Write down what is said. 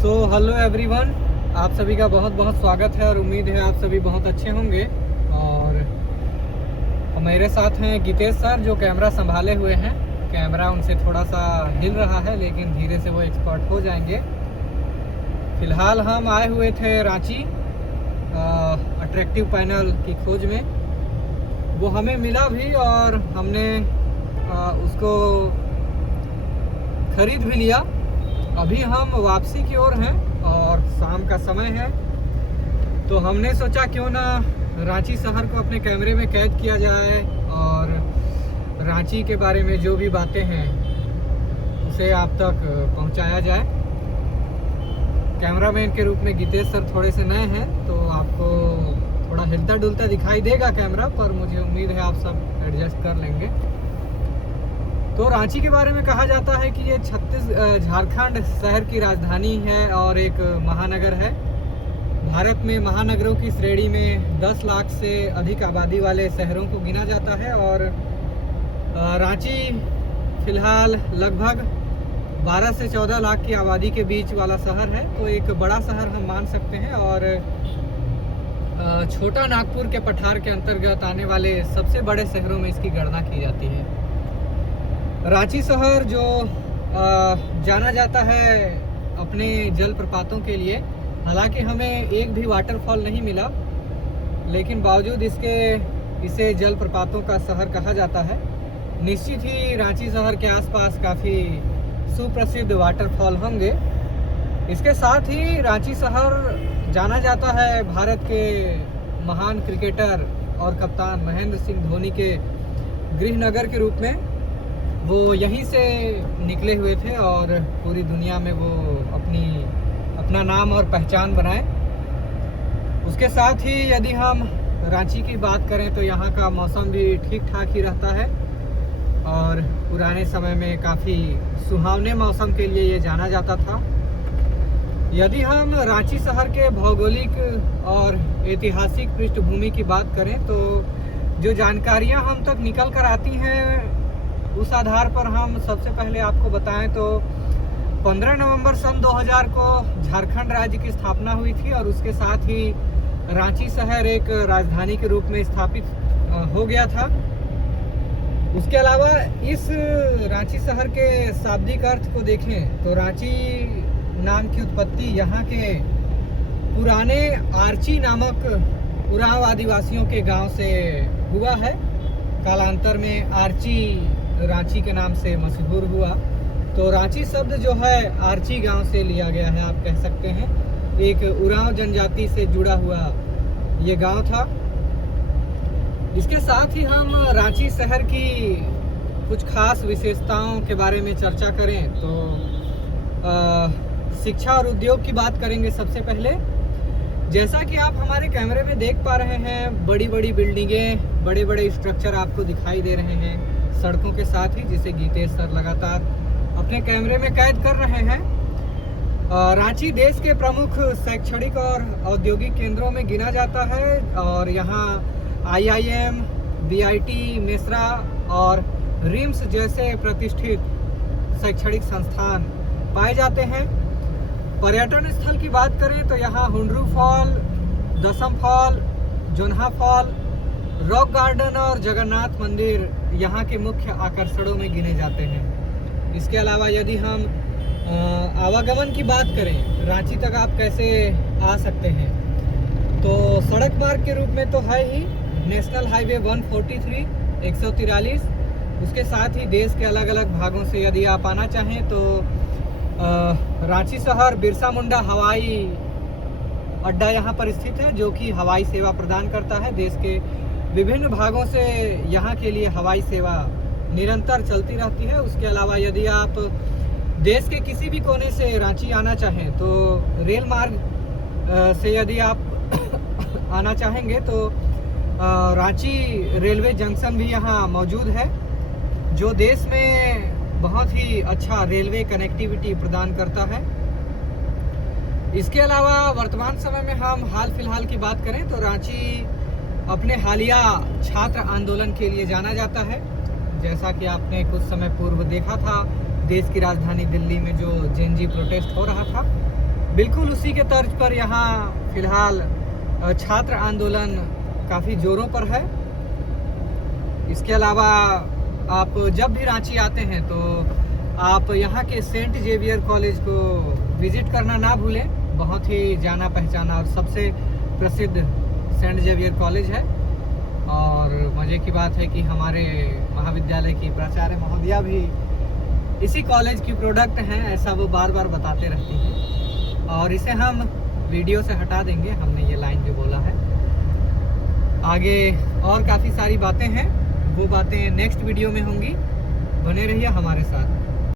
Hello everyone, आप सभी का बहुत बहुत स्वागत है और उम्मीद है आप सभी बहुत अच्छे होंगे। और मेरे साथ हैं गीतेश सर जो कैमरा संभाले हुए हैं। कैमरा उनसे थोड़ा सा हिल रहा है लेकिन धीरे से वो एक्सपर्ट हो जाएंगे। फ़िलहाल हम आए हुए थे रांची अट्रैक्टिव पैनल की खोज में। वो हमें मिला भी और हमने उसको खरीद भी लिया। अभी हम वापसी की ओर हैं और शाम का समय है, तो हमने सोचा क्यों ना रांची शहर को अपने कैमरे में कैद किया जाए और रांची के बारे में जो भी बातें हैं उसे आप तक पहुंचाया जाए। कैमरामैन के रूप में गीतेश सर थोड़े से नए हैं तो आपको थोड़ा हिलता डुलता दिखाई देगा कैमरा, पर मुझे उम्मीद है आप सब एडजस्ट कर लेंगे। तो रांची के बारे में कहा जाता है कि ये झारखंड शहर की राजधानी है और एक महानगर है। भारत में महानगरों की श्रेणी में 10 लाख से अधिक आबादी वाले शहरों को गिना जाता है और रांची फिलहाल लगभग 12 से 14 लाख की आबादी के बीच वाला शहर है, तो एक बड़ा शहर हम मान सकते हैं। और छोटा नागपुर के पठार के अंतर्गत आने वाले सबसे बड़े शहरों में इसकी गणना की जाती है। रांची शहर जो जाना जाता है अपने जलप्रपातों के लिए, हालांकि हमें एक भी वाटरफॉल नहीं मिला, लेकिन बावजूद इसके इसे जलप्रपातों का शहर कहा जाता है। निश्चित ही रांची शहर के आसपास काफ़ी सुप्रसिद्ध वाटरफॉल होंगे। इसके साथ ही रांची शहर जाना जाता है भारत के महान क्रिकेटर और कप्तान महेंद्र सिंह धोनी के गृहनगर के रूप में। वो यहीं से निकले हुए थे और पूरी दुनिया में वो अपना नाम और पहचान बनाए। उसके साथ ही यदि हम रांची की बात करें तो यहाँ का मौसम भी ठीक ठाक ही रहता है और पुराने समय में काफ़ी सुहावने मौसम के लिए ये जाना जाता था। यदि हम रांची शहर के भौगोलिक और ऐतिहासिक पृष्ठभूमि की बात करें तो जो जानकारियाँ हम तक निकल कर आती हैं उस आधार पर हम सबसे पहले आपको बताएं तो 15 नवंबर सन 2000 को झारखंड राज्य की स्थापना हुई थी और उसके साथ ही रांची शहर एक राजधानी के रूप में स्थापित हो गया था। उसके अलावा इस रांची शहर के शाब्दिक अर्थ को देखें तो रांची नाम की उत्पत्ति यहाँ के पुराने आर्ची नामक उरांव आदिवासियों के गांव से हुआ है। कालांतर में आर्ची रांची के नाम से मशहूर हुआ, तो रांची शब्द जो है आर्ची गांव से लिया गया है, आप कह सकते हैं। एक उरांव जनजाति से जुड़ा हुआ ये गांव था। इसके साथ ही हम रांची शहर की कुछ खास विशेषताओं के बारे में चर्चा करें तो शिक्षा और उद्योग की बात करेंगे। सबसे पहले जैसा कि आप हमारे कैमरे में देख पा रहे हैं, बड़ी बड़ी बिल्डिंगें, बड़े बड़े स्ट्रक्चर आपको दिखाई दे रहे हैं सड़कों के साथ ही, जिसे गीतेश सर लगातार अपने कैमरे में कैद कर रहे हैं। रांची देश के प्रमुख शैक्षणिक और औद्योगिक केंद्रों में गिना जाता है और यहाँ IIM, BIT, मेसरा और रिम्स जैसे प्रतिष्ठित शैक्षणिक संस्थान पाए जाते हैं। पर्यटन स्थल की बात करें तो यहाँ हुंडरू फॉल, दसम fall, Jonha fall, rock garden और जगन्नाथ मंदिर यहाँ के मुख्य आकर्षणों में गिने जाते हैं। इसके अलावा यदि हम आवागमन की बात करें, रांची तक आप कैसे आ सकते हैं, तो सड़क मार्ग के रूप में तो है ही नेशनल हाईवे 143 143। उसके साथ ही देश के अलग अलग भागों से यदि आप आना चाहें तो रांची शहर बिरसा मुंडा हवाई अड्डा यहाँ पर स्थित है, जो कि हवाई सेवा प्रदान करता है। देश के विभिन्न भागों से यहाँ के लिए हवाई सेवा निरंतर चलती रहती है। उसके अलावा यदि आप देश के किसी भी कोने से रांची आना चाहें तो रेल मार्ग से यदि आप आना चाहेंगे तो रांची रेलवे जंक्शन भी यहाँ मौजूद है, जो देश में बहुत ही अच्छा रेलवे कनेक्टिविटी प्रदान करता है। इसके अलावा वर्तमान समय में हम हाल फिलहाल की बात करें तो रांची अपने हालिया छात्र आंदोलन के लिए जाना जाता है। जैसा कि आपने कुछ समय पूर्व देखा था, देश की राजधानी दिल्ली में जो जेन जी प्रोटेस्ट हो रहा था, बिल्कुल उसी के तर्ज पर यहाँ फिलहाल छात्र आंदोलन काफ़ी जोरों पर है। इसके अलावा आप जब भी रांची आते हैं तो आप यहाँ के सेंट जेवियर कॉलेज को विजिट करना ना भूलें। बहुत ही जाना पहचाना और सबसे प्रसिद्ध सेंट जेवियर कॉलेज है। और मज़े की बात है कि हमारे महाविद्यालय की प्राचार्य महोदया भी इसी कॉलेज की प्रोडक्ट हैं, ऐसा वो बार बार बताते रहती हैं। और इसे हम वीडियो से हटा देंगे, हमने ये लाइन जो बोला है। आगे और काफ़ी सारी बातें हैं, वो बातें नेक्स्ट वीडियो में होंगी। बने रहिए हमारे साथ।